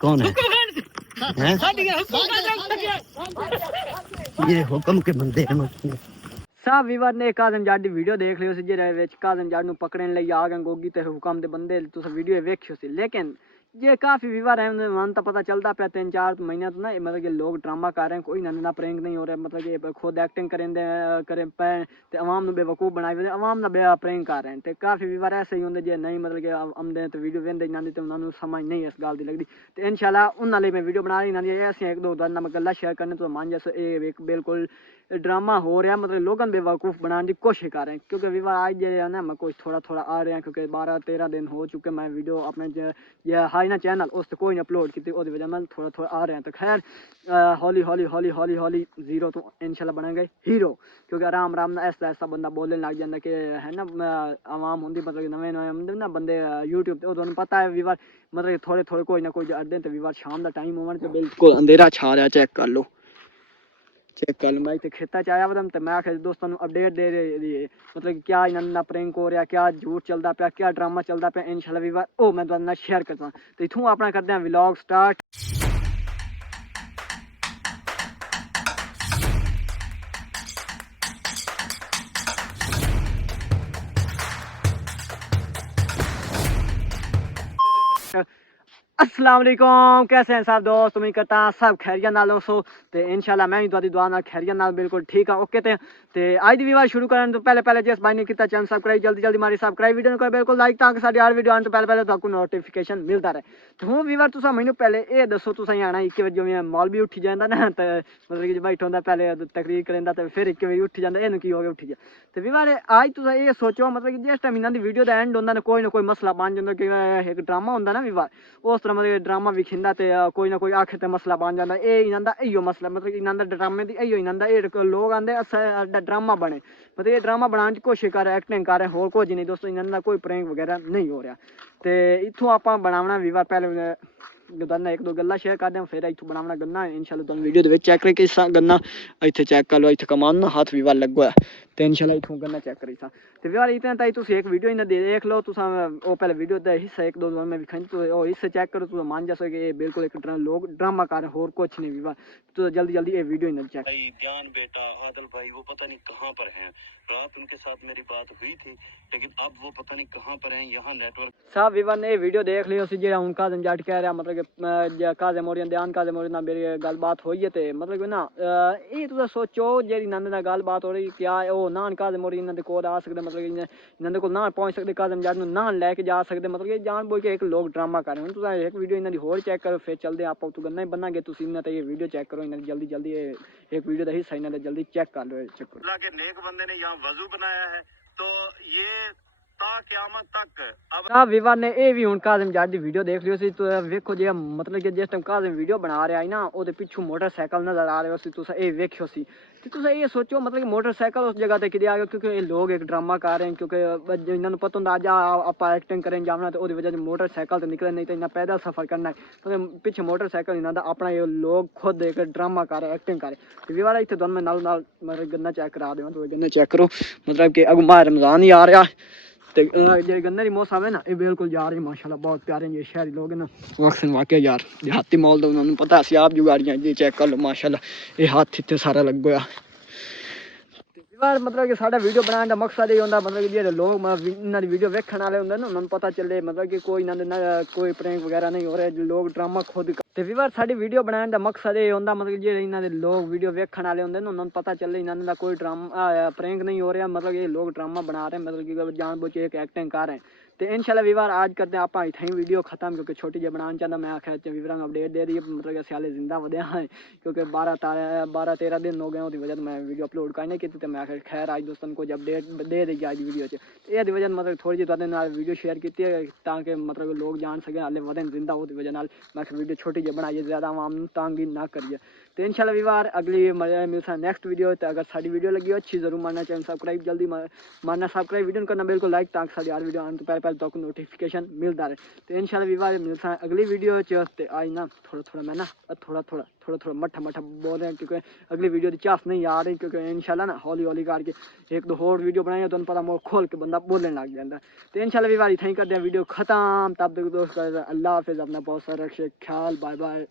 कौन है? ये हुक्म के बंदे हैं। साहब वीवर ने काज़म जाट दी वीडियो देख लियो सी जेरे विच काज़म जाट नु पकड़न लई आ गए गोगी ते हुक्म दे बंदे तुस वीडियो वेखियो सी लेकिन ये काफ़ी विवाद है मन तो पता चलता पे 3-4 महीने तो ना मतलब कि लोग ड्रामा कर रहे हैं कोई ना प्रैंक नहीं हो रहा मतलब कि खुद एक्टिंग करें पे ते अवाम नु बेवकूफ़ बनाए हुए अवाम ना बे प्रैंक कर रहे हैं ते काफ़ी विवाद ऐसे ही होंगे जे नहीं मतलब कि आमदे तो वीडियो वेंदे इन्हां ते उन्होंने समझ नहीं इस गल दी लगदी ते इंशाल्लाह उन्हां लई मैं वीडियो बना रही इन्हां ऐसे एक दो दिन मैं गल्लां शेयर करने तो मान जैसे एक बिल्कुल ड्रामा हो रहा मतलब लोगों बेवकूफ़ बनाने की कोशिश कर रहे हैं क्योंकि विवाद आज जो है ना मैं कुछ थोड़ा थोड़ा आ रहे हैं क्योंकि 12-13 दिन हो चुके मैं वीडियो अपने ये हाई ना चैनल उस तो कोई नहीं अपलोड की वो वजह मैं थोड़ा थोड़ा आ रहे हैं तो खैर हौली हौली हौली हौली हौली जीरो तो इंशाल्लाह बनेंगे हीरो क्योंकि आराम आराम ना ऐसा ऐसा बंदा बोलने लग जाता कि है ना आवाम होंगी मतलब नवे नवे ना बंदे यूट्यूब तो उन्होंने पता है विवाद मतलब थोड़े थोड़े कोई ना कोई अड्डे तो विवाद शाम का टाइम होने तो बिल्कुल अंधेरा छा रहा चेक कर लो चेक कर लो मैं इतने खेता च आया वदम तो मैं आखिर दोस्तों अपडेट दे रही मतलब कि क्या इन्होंने प्रैंक हो रहा क्या झूठ चलता पाया क्या ड्रामा चलता पाया इंशाल्लाह विवाद ओ मैं तुहाडे नाल शेयर करता तो इथों अपना करते हैं व्लॉग स्टार्ट। अस्सलाम वालेकुम कैसे हैं सब दोस्त उम्मीद करता सब खैरियत नाल हो ते इंशाल्लाह मैं भी तुहाडी दुआ नाल खैरियत नाल बिल्कुल ठीक है ओके ते आज दी वीडियो शुरू करने तो पहले जिस भाई ने किया चैनल सब्सक्राइब जल्दी जल्दी मारी सब्सक्राइब वीडियो को बिल्कुल लाइक ताकि साडी हर वीडियो आने तो पहले आपको नोटिफिकेशन मिलता रहे तो हूँ वीवर तुसा मैनू पहले ये दसो तुसा आना 1 बजे जिवें मॉल भी उठी जाता ना तो मतलब कि बैठा होंदा पहले तकरीर करेंदा तो फिर 1 बजे उठी जाता इन्हू की हो गया उठी गया तो वीवर आज तुसा ये सोचो मतलब कि जिस टाइम इन्हां दी वीडियो दा एंड होंदा ना कोई मसला बन जांदा कि एक ड्रामा होंदा ना वीवर उस तरह मतलब ड्रामा विखिंदा ते कोई ना कोई आखे ते मसला बन जाता ये इन्हां दा इयो मसला मतलब इन्हां दा ड्रामे दी इयो इन्हां दा लोग आंदे ड्रामा बने मतलब ये ड्रामा बनाने की कोशिश कर रहे एक्टिंग कर रहे होर कुछ नहीं दोस्तों इन्हां दा कोई प्रैंक वगैरह नहीं हो रहा तो इत्थों आप बनावना विवाद पहले गन्ना 1-2 गल्लां शेयर कर दें फिर इत्थों बनावना गन्ना इंशाल्लाह तुम वीडियो दे चेक करें कि गन्ना इत्थे चेक कर लो इत्थे कमान ना हाथ विवाद लग्गा है तो इंशाल्लाह इत्थों गन्ना चेक करी सा तो विवाद इतना ताई तुम एक वीडियो इन्हें देख लो तुम वो पहले वीडियो का हिस्सा 1-2 में विखाई तो वो हिस्से चेक करो तो मान जैसे कि बिल्कुल एक लोग ड्रामा कर रहे होर कुछ नहीं विवाद तो जल्दी जल्दी ये वीडियो इन्हें चेक ध्यान बेटा आदल भाई वो पता नहीं कहाँ पर हैं रात उनके साथ मेरी बात हुई थी लेकिन अब वो पता नहीं कहाँ पर हैं यहाँ नेटवर्क साहब विवर ने वीडियो देख लियो सी जेड़ा उनका जट कह रहा मतलब कि काज़े मोरियन ध्यान काज़े मोरियन ना मेरी गलबात हुई है ते मतलब कि ना ये तुम सोचो जेड़ी नंद ना गलबात हो रही क्या वो नान काज़े मोरियन इन्हां दे कोल आ सकदे मतलब कि इन्हां दे कोल ना पहुंच सकदे काज़म जट नु नान लेके जा सकदे मतलब कि जान बोल के एक लोग ड्रामा कर रहे हैं तुम एक वीडियो इन्हां दी होर चेक करो फिर चलदे आप तो गन्ना ही बनागे तुम इन्हां ते ये वीडियो चेक करो इन्हां जल्दी जल्दी एक वीडियो दा हिस्सा इन्हां दे जल्दी चेक कर लो चेक करो अल्लाह के नेक बंदे ने यहाँ वजू बनाया है तो ये क़यामत तक अब विवाद ने ये भी हूँ काज़म जट की वीडियो देख लियो सी तो वेखो जी मतलब कि जिस टाइम काज़म वीडियो बना रहा है ना वो पिछू मोटरसाइकिल नजर आ रहे हो तुस ये वेखियो सी तो तुस ये सोचो मतलब कि मोटरसाइकिल उस जगह तक आ गया क्योंकि ये लोग एक ड्रामा कर रहे हैं क्योंकि इन्होंने पता होंगे अज आप एक्टिंग करें जाना तो वजह से मोटरसाइकिल तो निकले नहीं तो इन्ना पैदल सफर करना है तो पिछे मोटरसाइकिल इन्हों का अपना ये लोग खुद एक ड्रामा कर रहे एक्टिंग कर रहे विवाद इतने दोनों में नाल मतलब गन्ना चेक करा देव तो गन्ना चेक करो मतलब कि अगू माह रमजान ही आ रहा तो जो गन्ने की मौसम है ना ये बिल्कुल जा रही माशाल्लाह बहुत प्यारे ये शहरी लोग हैं ना वक्सन वाकई यार देहाती मॉल तो उन्होंने पता है आप जुगाड़ियाँ जी चेक कर लो माशाल्लाह ये हाथ इतने सारा लग गया मतलब कि साडा वीडियो बनाने का मकसद ये होंदा मतलब कि जो लोग इन्हां दी वीडियो वेखण वाले होंदे ना उन्होंने पता चले मतलब कि कोई इन्हां कोई प्रैंक वगैरह नहीं हो रहा लोग ड्रामा खुद ते विवार साडी वीडियो बनाने का मकसद ये होंदा मतलब कि जो इन्हां दे लोग वीडियो वेखण वाले होंदे ना उन्होंने पता चले इन्हां दा कोई ड्रामा प्रैंक नहीं हो रहा मतलब ये लोग ड्रामा बना रहे हैं मतलब कि जानबूझ के एक एक्टिंग कर रहे हैं तो इंशाल्लाह विवार आज करते हैं आप इतना वीडियो खत्म क्योंकि छोटी जी बनाना चाहता मैं आखिर विवरा अपडेट दे दी मतलब कि स्याले जिंदा वध्या है क्योंकि 12-13 दिन हो गए उसकी वजह मैं वीडियो अपलोड करने की तो मैं आखिर खैर आज दोस्तों को अपडेट दे दी आज वीडियो तो ये वजह मतलब थोड़ी जी तुहाडे नाल वीडियो शेयर की ताकि मतलब लोग जान सकें हाले वधन जिंदा उसकी वजह नाल मैं वीडियो छोटी जी बनाई ज़्यादा आवाम तंग ना करिए तो इंशाल्लाह विवार अगली मिलता नेक्स्ट वीडियो तो अगर साड़ी वीडियो लगी हो अच्छी जरूर मारना चैनल सब्सक्राइब जल्दी मारना सब्सक्राइब वीडियो करना बिल्कुल लाइक ताकि सारी हर वीडियो आने तो पहले पहले तक नोटिफिकेशन मिलता रहे। तो इंशाल्लाह वीवर मिलता है अगली वीडियो च। ते आज ना थोड़ा मैं ना थोड़ा मट्ठा बोल रहे हैं क्योंकि अगली वीडियो की चास नहीं आ रही, क्योंकि इंशाल्लाह ना हौली हौली करके एक दो होर वीडियो बनाई तो पता मुँह खोल के बंदा बोलने लग जाता। तो इंशाल्लाह वीवर इतना ही कर दिया वीडियो खत्म। तब तक दोस्त अल्लाह हाफिज़, अपना बहुत सारा ख्याल, बाय बाय।